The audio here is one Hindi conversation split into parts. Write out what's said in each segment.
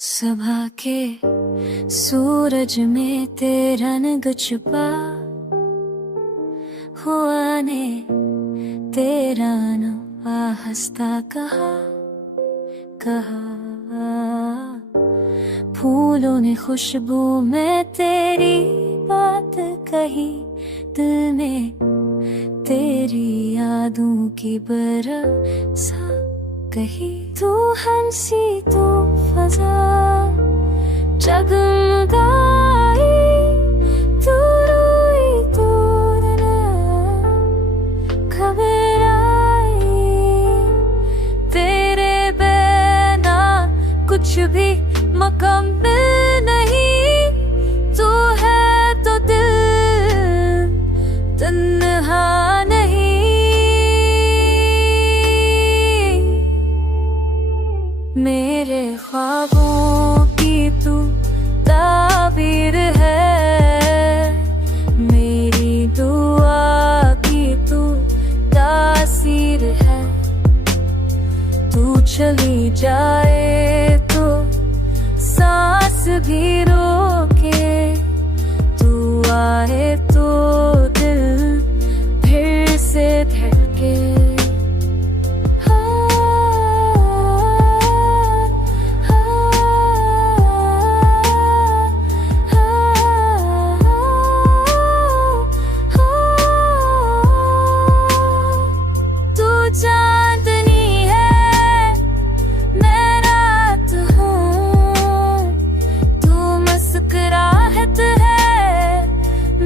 सुबह के सूरज में तेरा रंग छुपा हुआ ने तेरा नाम हंसता कहा फूलों ने खुशबू में तेरी बात कही, दिल में तेरी यादों की बरसा कही। तू हंसी तू फजा जगमगाई, तू रोई तू घबराई, तेरे बिना कुछ भी मुकम्मल नहीं। तू है तो दिल तन्हा नहीं। मेरे ख्वाबों की तू ताबीर है, मेरी दुआ की तू तासीर है। तू चली जाए तो सांस भी रोके, तू आए तो दिल फिर से धड़के। चांदनी है मैं रात हूँ, तू मुस्कुराहट है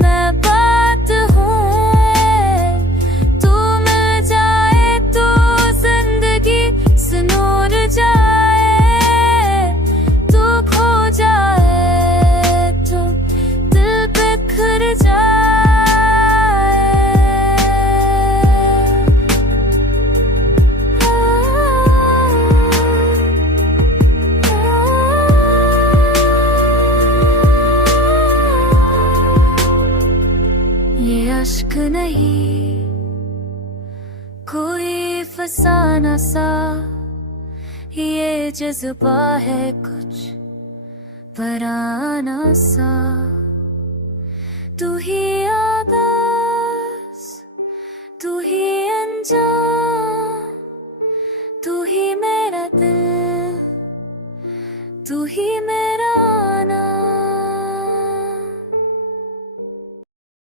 मैं बात हूँ। तू मिल जाए तो जिंदगी से नूर जाए, तू खो जाए तो दिल बिखर जाए। ये अश्क नहीं कोई फसाना सा, ये जज्बा है कुछ पराना सा। तू ही आगाज़ तू ही अंजाम।